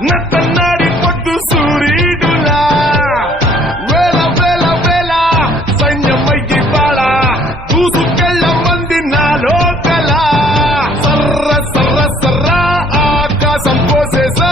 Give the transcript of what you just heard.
నత్తన్నాడి పొట్టు సూర్యుడులా వేల వేల వేల సైన్యమయ్యి బాళ దూసుకెళ్ళ మంది నాలో కల సర్ర సర్ర సర్ర ఆకాశం కోసేసా